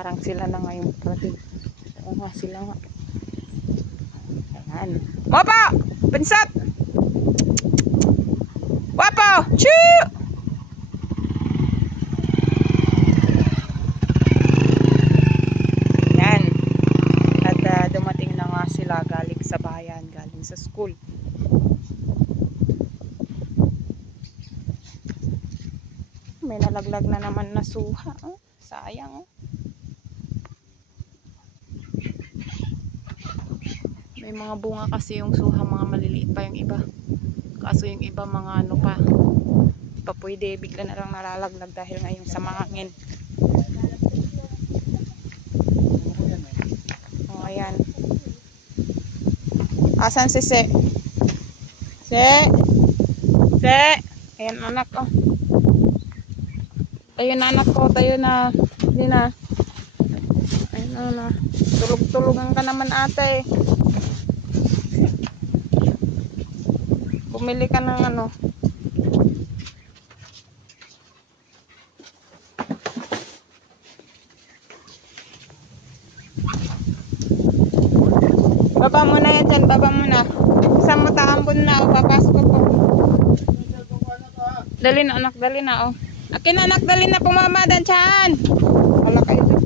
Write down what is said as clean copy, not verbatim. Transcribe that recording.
Parang sila na nga yung kapatid. Oo nga, sila nga. Ayan. Wapo! Pinsat! Wapo! Choo! Ayan. At dumating na nga sila galing sa bayan, galing sa school. May nalaglag na naman na suha. Oh. Sayang. Oh. May mga bunga kasi yung suha, mga maliliit pa yung iba. Kaso yung iba mga ano pa pwede, bigla na lang nalalaglag dahil ngayon sa mga hangin. Oh, ayan. Asan si Se? Se? Se? Ayan anak ko. Oh. Tayo na anak ko, tayo na. Hindi na. Ayun na. Tulog-tulogan ka naman ate. Bumili ka ng ano. Baba mo na yan dyan, baba mo na. Isang mo taambon na, o papasok ko. Dali na anak, dali na, o. Akin anak, dali na pumama, dansyan. Wala kayo.